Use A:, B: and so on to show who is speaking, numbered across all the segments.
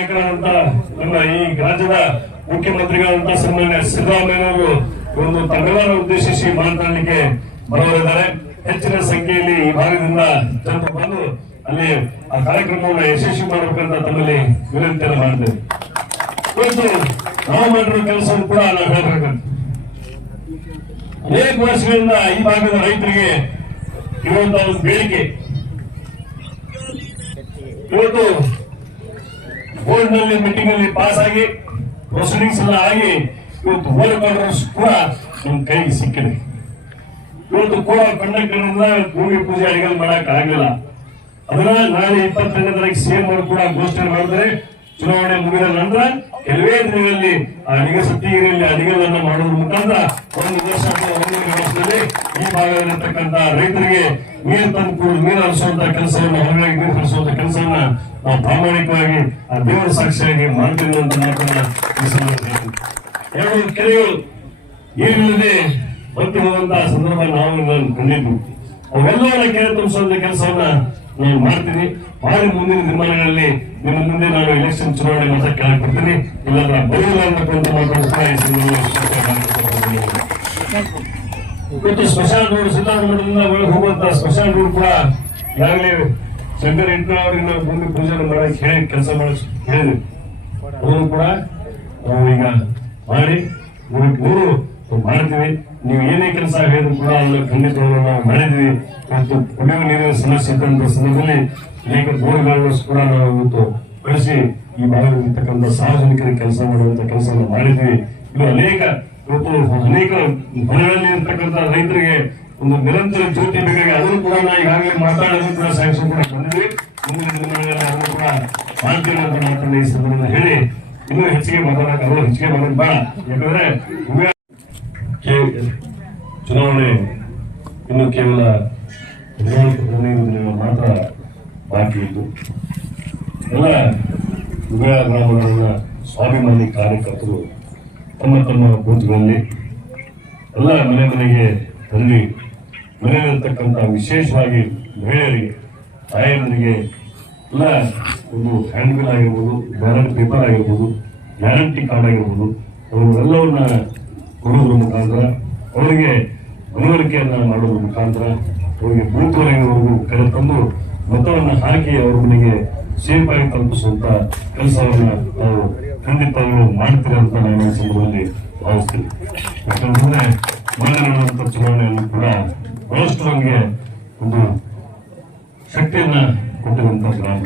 A: ನಾಯಕರಾದಂತ ನಮ್ಮ ಈ ರಾಜ್ಯದ ಮುಖ್ಯಮಂತ್ರಿಗಳಂತ ಸನ್ಮಾನ್ಯ ಸಿದ್ದರಾಮಯ್ಯನವರು ಒಂದು ತಮಿಳನ್ನು ಉದ್ದೇಶಿಸಿ ಮಾತನಾಡಲಿಕ್ಕೆ ಬರೋರಿದ್ದಾರೆ ಹೆಚ್ಚಿನ ಸಂಖ್ಯೆಯಲ್ಲಿ ಈ ಭಾಗದಿಂದ ಜನರು ಬಂದು ಅಲ್ಲಿ ಆ ಕಾರ್ಯಕ್ರಮವನ್ನು ಯಶಸ್ವಿ ಮಾಡಬೇಕಂತ ತಮ್ಮಲ್ಲಿ ವಿನಂತಿಯನ್ನು ಮಾಡಿದ್ದೇವೆ ಇವತ್ತು ನಾವು ಮಾಡಿರೋ ಕೆಲಸವನ್ನು ಕೂಡ ನಾವು ಹೇಳ್ಬೇಕಂತ ಅನೇಕ ವರ್ಷಗಳಿಂದ ಈ ಭಾಗದ ರೈತರಿಗೆ ಇರುವಂತಹ ಒಂದು ಬೇಡಿಕೆ. ಇವತ್ತು ಬೋರ್ಡ್ನಲ್ಲಿ ಮೀಟಿಂಗ್ ಅಲ್ಲಿ ಪಾಸ್ ಆಗಿ ಪ್ರೊಸೀಡಿಂಗ್ಸ್ ಎಲ್ಲ ಆಗಿ, ಇವತ್ತು ವರ್ಕ್ ಕೂಡ ನಮ್ಮ ಕೈಗೆ ಸಿಕ್ಕಿದೆ. ಇವತ್ತು ಕೂಡ ಕಂಡಕ್ಟರ್ ಭೂಮಿ ಪೂಜೆ ಅಡಿಗೆ ಮಾಡಕ್ ಆಗಿಲ್ಲ ಅದನ್ನ ನಾಳೆ ಇಪ್ಪತ್ತೆರಡನೇ ತಾರೀಕು ಸಿಎಂ ಅವರು ಕೂಡ ಘೋಷಣೆ ಮಾಡಿದರೆ ಚುನಾವಣೆ ಮುಗಿದ ನಂತರ ಕೆಲವೇ ದಿನಗಳಲ್ಲಿ ಆ ಅಡಿಗೆ ಸತ್ತಿಗಿರಿಯಲ್ಲಿ ಅಡಿಗೆಗಳನ್ನ ಮಾಡೋದ್ರ ಮುಖಾಂತರ ಒಂದು ವರ್ಷ ಒಂದು ವರ್ಷದಲ್ಲಿ ಈ ಭಾಗದಲ್ಲಿರ್ತಕ್ಕಂಥ ರೈತರಿಗೆ ನೀರು ತಂದು ಕೂಡ, ನೀರು ಹರಿಸುವಂತ ಕೆಲಸವನ್ನು ಹೊರಗಾಗಿ ನೀರು ಹರಿಸುವಂತ ಕೆಲಸವನ್ನ ನಾವು ಪ್ರಾಮಾಣಿಕವಾಗಿ, ಆ ದೇವರ ಸಾಕ್ಷಿಯಾಗಿ ಮಾಡ್ತೀವಿ ಅಂತ. ಎರಡು ಕೆರೆಗಳು ಏನಿಲ್ಲದೆ ಬತ್ತಿ ಹೋಗುವಂತಹ ಸಂದರ್ಭ ನಾವು ಕಂಡಿದ್ವಿ ಅವೆಲ್ಲವನ್ನ ಕೆರೆ ತುಂಬಿಸುವಂತ ಕೆಲಸವನ್ನ ನಾನು ಮಾಡ್ತೀನಿ ಭಾರಿ ಮುಂದಿನ ದಿನಮಾನಗಳಲ್ಲಿ ನಿಮ್ಮ ಮುಂದೆ ನಾನು ಎಲೆಕ್ಷನ್ ಚುನಾವಣೆ ಮತ ಕೇಳಕ್ ಬರ್ತೀನಿ ಇಲ್ಲಾಂದ್ರೆ ಬರುವುದಿಲ್ಲ ಅಂತಕ್ಕಂಥ ಸಂದರ್ಭದಲ್ಲಿ ಇವತ್ತು ಸ್ಮಶಾನ ರೋಡ್ ಸಿದ್ದಾರ್ಥಮಠದಿಂದ ಒಳಗೆ ಹೋಗುವಂತ ಸ್ಮಶಾನ ರೋಡ್ ಕೂಡ ಈಗಾಗಲೇ ಶಂಕರ್ ಅವರಿಗೆ ನಾವು ಭೂಮಿ ಪೂಜೆ ಮಾಡಕ್ ಹೇಳಿ ಕೆಲಸ ಮಾಡಿ ಹೇಳಿದ್ವಿ. ಅವರು ಕೂಡ ಈಗ ಮಾಡಿ ನೂರಕ್ಕೆ ನೂರು ಮಾಡ್ತೀವಿ. ನೀವು ಏನೇ ಕೆಲಸ ಹೇಳಿದ್ರು ಕೂಡ ಅದನ್ನ ಖಂಡಿತವಾಗ್ಲೂ ನಾವು ಮಾಡಿದ್ವಿ. ಮತ್ತು ಕುಡಿಯುವ ನೀರಿನ ಸಮಸ್ಯೆ ಇದ್ದಂತ ಸಂದರ್ಭದಲ್ಲಿ ಅನೇಕ ಬೋರ್ಗಳನ್ನು ಕೂಡ ನಾವು ಇವತ್ತು ಕಳಿಸಿ ಈ ಭಾಗದಲ್ಲಿರ್ತಕ್ಕಂಥ ಸಾರ್ವಜನಿಕರಿಗೆ ಕೆಲಸ ಮಾಡುವಂಥ ಕೆಲಸವನ್ನು ಮಾಡಿದ್ವಿ. ಇವು ಅನೇಕ ಇವತ್ತು ಅನೇಕ ಹೊಲಗಳಲ್ಲಿ ಇರ್ತಕ್ಕಂಥ ರೈತರಿಗೆ ಒಂದು ನಿರಂತರ ಜ್ಯೋತಿ ಬೇಕಾಗಿ ಅದನ್ನು ಕೂಡ ನಾ ಈಗಾಗಲೇ ಮಾತಾಡೋದು ಕೂಡ ಸ್ಯಾಂಕ್ಷನ್ ಕೂಡ ಬಂದಿದ್ವಿ. ಮುಂದಿನ ದಿನಗಳಲ್ಲಿ ಅದನ್ನು ಕೂಡ ಮಾಡ್ತೀವಿ ಅಂತ ಈ ಸಂದರ್ಭದಲ್ಲಿ ಹೇಳಿ. ಇನ್ನೂ ಹೆಚ್ಚಿಗೆ ಮಾತಾಡಕ್ಕೆ ಹೆಚ್ಚಿಗೆ ಮಾಡೋದು ಬೇಡ. ಯಾಕಂದ್ರೆ ಚುನಾವಣೆ ಇನ್ನು ಕೇವಲ ಹದಿನಾಲ್ಕು ಹದಿನೈದು ದಿನಗಳು ಮಾತ್ರ ಬಾಕಿ ಇತ್ತು ಎಲ್ಲ ಉಭಯ ಗ್ರಾಮಗಳ ಸ್ವಾಭಿಮಾನಿ ಕಾರ್ಯಕರ್ತರು ತಮ್ಮ ತಮ್ಮ ಬೂತ್ಗಳಲ್ಲಿ ಎಲ್ಲ ಮನೆ ಮನೆಗೆ ತಂದು ಮನೆಯಲ್ಲಿರ್ತಕ್ಕಂಥ ವಿಶೇಷವಾಗಿ ಮಹಿಳೆಯರಿಗೆ, ತಾಯಂದರಿಗೆ ಎಲ್ಲ ಒಂದು ಹ್ಯಾಂಡ್ ಬಿಲ್ ಆಗಿರ್ಬೋದು, ಬ್ಯಾಲೆಟ್ ಪೇಪರ್ ಆಗಿರ್ಬೋದು, ಗ್ಯಾರಂಟಿ ಕಾರ್ಡ್ ಆಗಿರ್ಬೋದು ಅವನ್ನೆಲ್ಲವನ್ನ ಕೊಡೋದ್ರ ಮುಖಾಂತರ, ಅವರಿಗೆ ಮನವರಿಕೆಯನ್ನು ಮಾಡೋದ್ರ ಮುಖಾಂತರ ಅವರಿಗೆ ಬೂತ್ವರೆಗೂ ಕರೆತಂದು ಮತವನ್ನು ಹಾಕಿ ಅವ್ರ ಮನೆಗೆ ಸೇಫ್ ಆಗಿ ತಲುಪಿಸುವಂತ ಕೆಲಸವನ್ನು ನಾವು ಖಂಡಿತವಾಗ್ಲೂ ಮಾಡ್ತೀರಿ ಅಂತ ನಾನು ಈ ಸಂದರ್ಭದಲ್ಲಿ ಭಾವಿಸ್ತೀನಿ. ಯಾಕಂತಂದ್ರೆ ಮೊನ್ನೆ ಚುನಾವಣೆಯನ್ನು ಕೂಡ ಬಹಳಷ್ಟು ನಮಗೆ ಒಂದು ಶಕ್ತಿಯನ್ನ ಕೊಟ್ಟಿರುವಂತ ಗ್ರಾಮ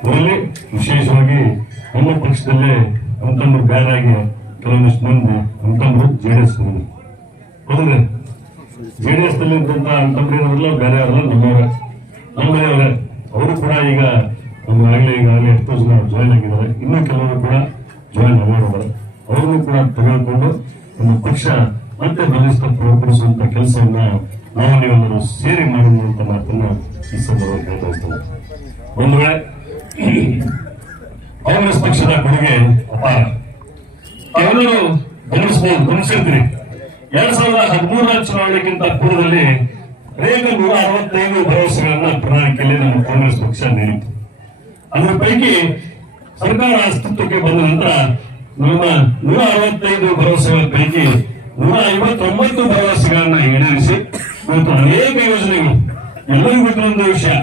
A: ಅದರಲ್ಲಿ ವಿಶೇಷವಾಗಿ ನಮ್ಮ ಪಕ್ಷದಲ್ಲೇ ಅಂತಂದ್ರು ಬೇರಾಗಿ ಕೆಲವೊಂದಿಷ್ಟು ಮಂದಿ ಅಂತಂದ್ರು ಜೆಡಿಎಸ್ ಮಂದಿ ಡಿ ಎಸ್ನಲ್ಲಿ ಇದ್ದಂತ ಅಂತಂದ್ರೆ ಬೇರೆ ಅವರಲ್ಲ ನಮ್ಮವರ ನಮ್ಮನೆಯವರೇ ಅವರು ಕೂಡ ಈಗ ನಮ್ಮ ಆಗಲೇ ಈಗಾಗಲೇ ಎಷ್ಟೋ ಜನ ಜಾಯ್ನ್ ಆಗಿದ್ದಾರೆ. ಇನ್ನೂ ಕೆಲವರು ಕೂಡ ಜಾಯ್ನ್ ಆಗಿದ್ದಾರೆ ಅವರನ್ನು ಕೂಡ ತೆಗೆದುಕೊಂಡು ನಮ್ಮ ಪಕ್ಷ ಮತ್ತೆ ಬಲಿಷ್ಠ ಪ್ರಯತ್ನಿಸುವಂತ ಕೆಲಸವನ್ನ ನಾವು ನೀವೆಲ್ಲರೂ ಸೇರಿ ಮಾಡುವಂತ ಮಾತನ್ನ ಈ ಸಂದರ್ಭದಲ್ಲಿ ಹೇಳ್ತಾ ಇರ್ತೇನೆ ಒಂದು ವೇಳೆ ಕಾಂಗ್ರೆಸ್ ಪಕ್ಷದ ಕೊಡುಗೆ ಅಪಾರ. ತಾವೆಲ್ಲರೂ ಗಮನಿಸಬಹುದು, ಗಮನಿಸಿರ್ತೀರಿ. ಎರಡ್ ಸಾವಿರದ ಹದಿಮೂರರ ಚುನಾವಣೆಗಿಂತ ಪೂರ್ವದಲ್ಲಿ ಬೇಗ ನೂರ ಅರವತ್ತೈದು ಭರವಸೆಗಳನ್ನ ಪ್ರಣಾಳಿಕೆಯಲ್ಲಿ ನಮ್ಮ ಕಾಂಗ್ರೆಸ್ ಪಕ್ಷ ನೀಡಿತು ಅದರ ಪೈಕಿ ಸರ್ಕಾರ ಅಸ್ತಿತ್ವಕ್ಕೆ ಬಂದ ನಂತರ ನಮ್ಮ ನೂರ ಅರವತ್ತೈದು ಭರವಸೆಗಳ ಪೈಕಿ ನೂರ ಐವತ್ತೊಂಬತ್ತು ಭರವಸೆಗಳನ್ನ ಈಡೇರಿಸಿ ಇವತ್ತು ಅನೇಕ ಯೋಜನೆಗಳು, ಎಲ್ಲರಿಗೂ ಗೊತ್ತಿರುವಂತ ವಿಷಯ,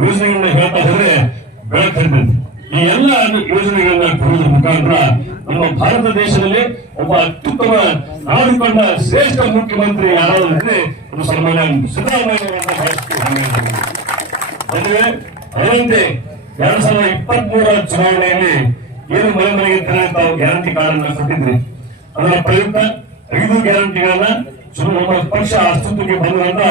A: ಯೋಜನೆಗಳನ್ನ ಹೇಳ್ತಾ ಹೋದ್ರೆ ಬೆಳಕು ಈ ಎಲ್ಲ ಯೋಜನೆಗಳನ್ನ ಕೊಡುವುದರ ಮುಖಾಂತರ ನಮ್ಮ ಭಾರತ ದೇಶದಲ್ಲಿ ಒಬ್ಬ ಅತ್ಯುತ್ತಮ ನಾಡು ಕಂಡ ಶ್ರೇಷ್ಠ ಮುಖ್ಯಮಂತ್ರಿ ಯಾರಾದ್ರೆ ಇದ್ರೆ ಅದು ಸನ್ಮಾನ್ಯ ಸಿದ್ದರಾಮಯ್ಯ ಅವರನ್ನ ಅದರಂತೆ ಎರಡ್ ಸಾವಿರದ ಇಪ್ಪತ್ತ್ ಮೂರರ ಚುನಾವಣೆಯಲ್ಲಿ ಏನು ಮನೆ ಮನೆಗೆ ತಾವು ಗ್ಯಾರಂಟಿ ಕಾರ್ಡ್ ಅನ್ನ ಕೊಟ್ಟಿದ್ರಿ. ಅದರ ಪ್ರಯುಕ್ತ ಐದು ಗ್ಯಾರಂಟಿಗಳನ್ನ ನಮ್ಮ ಪಕ್ಷ ಅಸ್ತಿತ್ವಕ್ಕೆ ಬಂದ ನಂತರ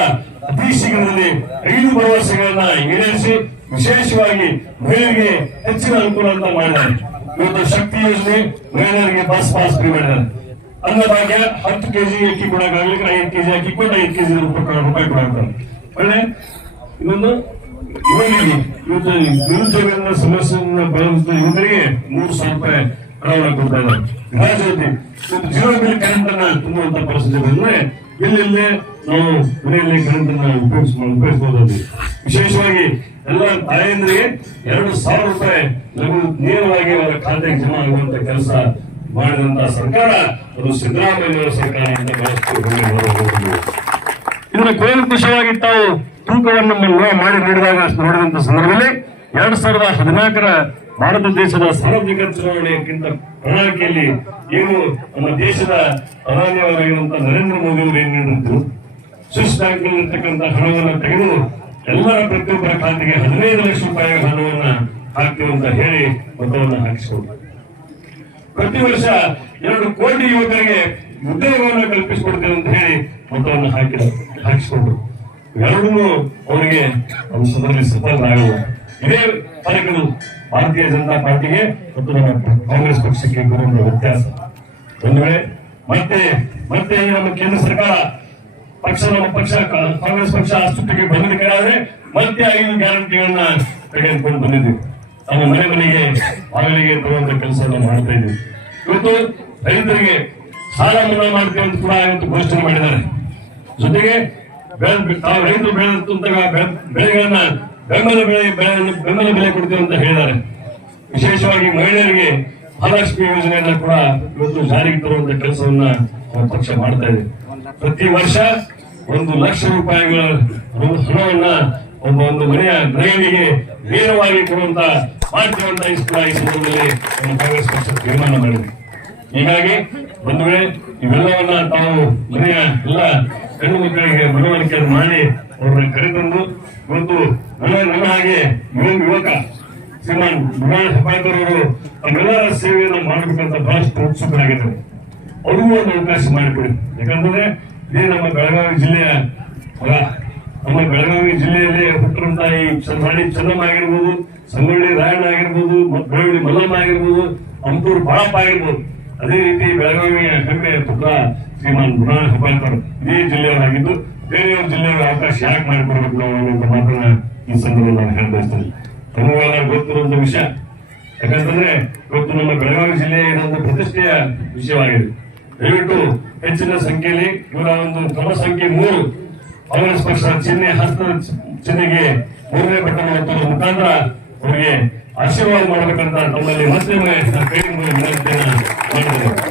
A: ಅತಿ ಶೀಘ್ರದಲ್ಲಿ ಐದು ಭರವಸೆಗಳನ್ನ ಈಡೇರಿಸಿ ವಿಶೇಷವಾಗಿ ಮಹಿಳೆಯರಿಗೆ ಹೆಚ್ಚಿನ ಅನುಕೂಲ ಅಂತ ಮಾಡಿದ್ದಾರೆ. ಇವತ್ತು ಶಕ್ತಿ ಯೋಜನೆ ಮಹಿಳೆಯರಿಗೆ ಬಸ್ ಪಾಸ್ ಫ್ರೀ ಮಾಡಿದ್ದಾರೆ. ಅನ್ನಭಾಗ್ಯ ಹತ್ತು ಕೆಜಿ ಅಕ್ಕಿ ಕೊಡಕ್ಕಾಗಲಿಕ್ಕೆ ಐದು ಕೆಜಿ, ಅಕ್ಕಿ ಕೊಟ್ಟು ಐದು ಕೆಜಿ ರೂಪಾಯಿ ಕೊಡಕ್ತಾರೆ ಒಳ್ಳೆ ಇನ್ನೊಂದು ಯುವಕರಿಗೆ ಇವತ್ತು ನಿರುದ್ಯೋಗದ ಸಮಸ್ಯೆಯನ್ನ ಬಳಸಿದ ಯುವಕರಿಗೆ ಮೂರು ಸಾವಿರ ರೂಪಾಯಿ ಹಣವನ್ನು ಕೊಡ್ತಾ ಇದ್ದಾರೆ ಗೃಹ ಜ್ಯೋತಿ ಇವತ್ತು ಬಿಲ್ ಕರೆಂಟ್ ಅನ್ನ ತುಂಬುವಂತ ಪರಿಸ್ಥಿತಿ ಬಂದ್ರೆ ಇಲ್ಲಿಂದೇ ನಾವು ಮನೆಯಲ್ಲಿ ಕರೆಂಟ್ ಅನ್ನ ಉಪಯೋಗಿಸ್ ಉಪಯೋಗಿಸಬಹುದಾಗಿ ವಿಶೇಷವಾಗಿ ಎಲ್ಲ ತಾಯಂದ್ರಿಗೆ ಎರಡು ಸಾವಿರ ರೂಪಾಯಿ ನಮಗೆ ನೇರವಾಗಿ ಅವರ ಖಾತೆಗೆ ಜಮಾ ಆಗುವಂತ ಕೆಲಸ ಮಾಡಿದಂತ ಸರ್ಕಾರ, ಅದು ಸಿದ್ದರಾಮಯ್ಯ ಸರ್ಕಾರ ಅಂತ ಬಹಳಷ್ಟು ಇದನ್ನು ಹೊರಬಹುದು. ವಿಷಯವಾಗಿ ತಾವು ತೂಕವನ್ನು ಮಾಡಿ ನೀಡಿದಾಗ ನೋಡಿದಂತ ಸಂದರ್ಭದಲ್ಲಿ ಎರಡ್ ಸಾವಿರದ ಹದಿನಾಲ್ಕರ ಭಾರತ ದೇಶದ ಸಾರ್ವಜನಿಕ ಚುನಾವಣೆಯಕ್ಕಿಂತ ಪ್ರಣಾಳಿಕೆಯಲ್ಲಿ ಏನು ನಮ್ಮ ದೇಶದ ಪ್ರಧಾನಿಯವರಾಗಿರುವಂತಹ ನರೇಂದ್ರ ಮೋದಿ ಅವರು ಏನ್ ನೀಡಿದ್ರು ಸ್ವಿಸ್ ಬ್ಯಾಂಕ್ ಇರ್ತಕ್ಕಂಥ ಹಣವನ್ನು ತೆಗೆದು ಎಲ್ಲರ ಪ್ರತಿಯೊಬ್ಬರ ಖಾತೆಗೆ ಹದಿನೈದು ಲಕ್ಷ ರೂಪಾಯಿ ಹಣವನ್ನ ಹಾಕ್ತೀವಿ ಅಂತ ಹೇಳಿ ಮತವನ್ನ ಹಾಕಿಸಿಕೊಂಡು ಪ್ರತಿ ವರ್ಷ ಎರಡು ಕೋಟಿ ಯುವಕರಿಗೆ ಉದ್ಯೋಗವನ್ನು ಕಲ್ಪಿಸಿಕೊಡ್ತೇವೆ ಅಂತ ಹೇಳಿ ಮತವನ್ನು ಹಾಕಿ ಹಾಕಿಸಿಕೊಂಡ್ರು. ಎರಡೂ ಅವರಿಗೆ ಅಂಶದಲ್ಲಿ ಸಫಲರಾಗಲ್ಲ ಇದೇ ಕಾರ್ಯಗಳು ಭಾರತೀಯ ಜನತಾ ಪಾರ್ಟಿಗೆ ಮತ್ತು ನಮ್ಮ ಕಾಂಗ್ರೆಸ್ ಪಕ್ಷಕ್ಕೆ ಬರುವಂತಹ ವ್ಯತ್ಯಾಸ. ಒಂದು ವೇಳೆ ಮತ್ತೆ ಮತ್ತೆ ನಮ್ಮ ಕೇಂದ್ರ ಸರ್ಕಾರ ಪಕ್ಷ, ನಮ್ಮ ಪಕ್ಷ, ಕಾಂಗ್ರೆಸ್ ಪಕ್ಷ ಅಸ್ತಿತ್ವಕ್ಕೆ ಬಂದಿದ್ದಾರೆ ಮತ್ತೆ ಐದು ಗ್ಯಾರಂಟಿಗಳನ್ನ ತೆಗೆದುಕೊಂಡು ಬಂದಿದ್ದೀವಿ. ನಮ್ಮ ಮನೆ ಮನೆಗೆ ಬಾಗಿಲಿಗೆ ಬರುವಂತ ಕೆಲಸವನ್ನು ಮಾಡ್ತಾ ಇದ್ದೀವಿ. ಇವತ್ತು ರೈತರಿಗೆ ಸಾಲ ಮನ್ನಾ ಮಾಡ್ತೀವಿ ಅಂತ ಕೂಡ ಇವತ್ತು ಘೋಷಣೆ ಮಾಡಿದ್ದಾರೆ. ಜೊತೆಗೆ ಬೆಳೆಗಳನ್ನ ಬೆಂಬಲ ಬೆಳೆ ಬೆಳೆ ಬೆಂಬಲ ಬೆಲೆ ಕೊಡ್ತೀವಿ ಅಂತ ಹೇಳಿದ್ದಾರೆ. ವಿಶೇಷವಾಗಿ ಮಹಿಳೆಯರಿಗೆ ಮಹಾಲಕ್ಷ್ಮಿ ಯೋಜನೆಯನ್ನ ಕೂಡ ಇವತ್ತು ಜಾರಿಗೆ ತರುವಂತ ಕೆಲಸವನ್ನ ಪಕ್ಷ ಮಾಡ್ತಾ ಇದೆ. ಪ್ರತಿ ವರ್ಷ ಒಂದು ಲಕ್ಷ ರೂಪಾಯಿಗಳ ಒಂದು ಹಣವನ್ನ ಒಬ್ಬ ಒಂದು ಮನೆಯ ಗೃಹಿಣಿಗೆ ನೇರವಾಗಿ ಕೊಡುವಂತ ಮಾಡ್ತೀವಂತ ಈ ಸಂದರ್ಭದಲ್ಲಿ ನಮ್ಮ ಕಾಂಗ್ರೆಸ್ ಪಕ್ಷ ತೀರ್ಮಾನ ಮಾಡಿದೆ. ಹೀಗಾಗಿ ಒಂದು ವೇಳೆ ಇವೆಲ್ಲವನ್ನ ತಾವು ಮನೆಯ ಎಲ್ಲ ಹೆಣ್ಣು ಮಕ್ಕಳಿಗೆ ಮನವರಿಕೆಯನ್ನು ಮಾಡಿ ಅವರನ್ನು ಕರೆತಂದು ಇವತ್ತು ನನ್ನ ನನ್ನ ಹಾಗೆ ಯುವ ಯುವಕ ಶ್ರೀಮಾನ್ ಗುರುನಾಥ್ ಹೆಬ್ಬಾಳ್ಕರ್ ಅವರು ತಮ್ಮೆಲ್ಲರ ಸೇವೆಯನ್ನು ಮಾಡಬೇಕಂತ ಬಹಳಷ್ಟು ಉತ್ಸುಕರಾಗಿದ್ದಾರೆ. ಅವ್ರಿಗೂ ಒಂದು ಅವಕಾಶ ಮಾಡಿಕೊಡಿ. ಯಾಕಂದ್ರೆ ಇದೇ ನಮ್ಮ ಬೆಳಗಾವಿ ಜಿಲ್ಲೆಯ ಹೊಲ. ನಮ್ಮ ಬೆಳಗಾವಿ ಜಿಲ್ಲೆಯಲ್ಲಿ ಹುಟ್ಟಿರುವಂತಹ ಈ ಚಂದ್ರಾಣಿ ಚೆನ್ನಮ್ಮ ಆಗಿರ್ಬೋದು, ಸಂಗೊಳ್ಳಿ ರಾಯಣ್ಣ ಆಗಿರ್ಬೋದು ಮತ್ತು ಬೆಳವಡಿ ಮಲ್ಲಮ್ಮ ಆಗಿರ್ಬೋದು, ಅಂಬೂರು ಬಾಳಪ್ಪ ಆಗಿರ್ಬೋದು. ಅದೇ ರೀತಿ ಬೆಳಗಾವಿಯ ಹೆಮ್ಮೆ ಪುತ್ರ ಶ್ರೀಮಾನ್ ಗುಣ ಹೆಬ್ಬಾಳ್ಕರ್ ಇದೇ ಜಿಲ್ಲೆಯವರಾಗಿದ್ದು ಬೇರೆಯವ್ರ ಜಿಲ್ಲೆಯವರ ಅವಕಾಶ ಯಾಕೆ ಮಾಡಿಕೊಡ್ಬೇಕು ನಾವು ಅನ್ನುವಂಥ ಮಾತನ್ನ ಈ ಸಂದರ್ಭದಲ್ಲಿ ನಾನು ಹೇಳ್ಬಯಸ್ತೇನೆ ತಮಗೆಲ್ಲ ಗೊತ್ತಿರುವಂತ ವಿಷಯ. ಯಾಕಂತಂದ್ರೆ ಇವತ್ತು ನಮ್ಮ ಬೆಳಗಾವಿ ಜಿಲ್ಲೆ ಇರುವಂತಹ ಪ್ರತಿಷ್ಠೆಯ ವಿಷಯವಾಗಿದೆ. ದಯವಿಟ್ಟು ಹೆಚ್ಚಿನ ಸಂಖ್ಯೆಯಲ್ಲಿ ಇವರ ಒಂದು ಕ್ರಮ ಸಂಖ್ಯೆ ಮೂರು ಕಾಂಗ್ರೆಸ್ ಪಕ್ಷ ಚಿಹ್ನೆ, ಹಸ್ತ ಚಿಹ್ನೆಗೆ ಮೂರನೇ ಬಟನ್ ಒತ್ತುವ ಮುಖಾಂತರ ಅವರಿಗೆ ಆಶೀರ್ವಾದ ಮಾಡಬೇಕಂತ ನಮ್ಮಲ್ಲಿ ಮತ್ತೆ ವಿನಂತಿಯನ್ನ ಮಾಡಿದ್ದೇನೆ